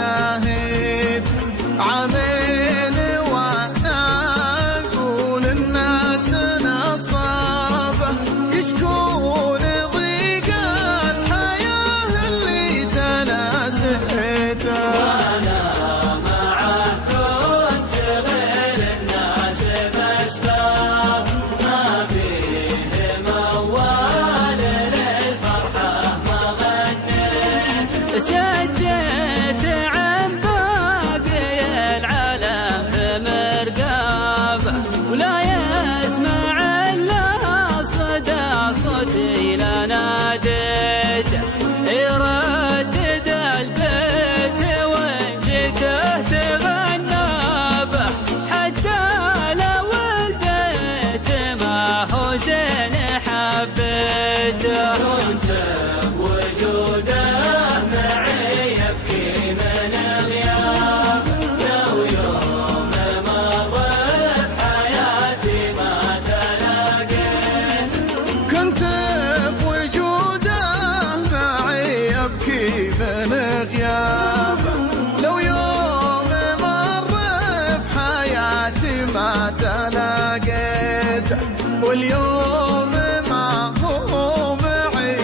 ناهيد عامين وانا اقول الناس نصابه يشكون ضيق الحياه اللي تناسيته. وانا معه كنت غير الناس باسباب ما فيه موال للفرحه ما غنيت. سديت عن باقي العالم بمرقابه ولا يسمع الا صدى صوتي لا ناديته. يردد البيت وان جيته تغنى به حتى لو البيت ما هو زين حبيته. كنت بوجوده معي يبكي من غياب لو يوم مر بحياتي ما تلاقيت. كنت بوجوده معي يبكي من غيابه لو يوم مر في حياتي ما تلاقيته. واليوم ما هو معي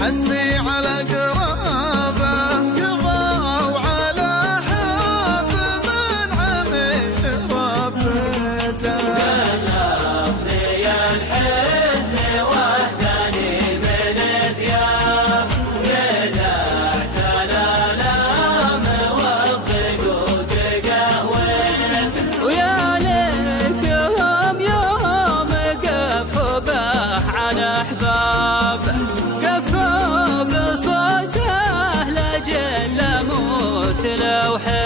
حسبي على قرابه قضوا على حب من عمل ربته. بلغني الحزن وحداني من ثياب قلعت الآلام والضيق وتقهويت. ويا ليتهم يوم قفوا به على أحبابه قفوا بصوته لجل أموت لو حيت.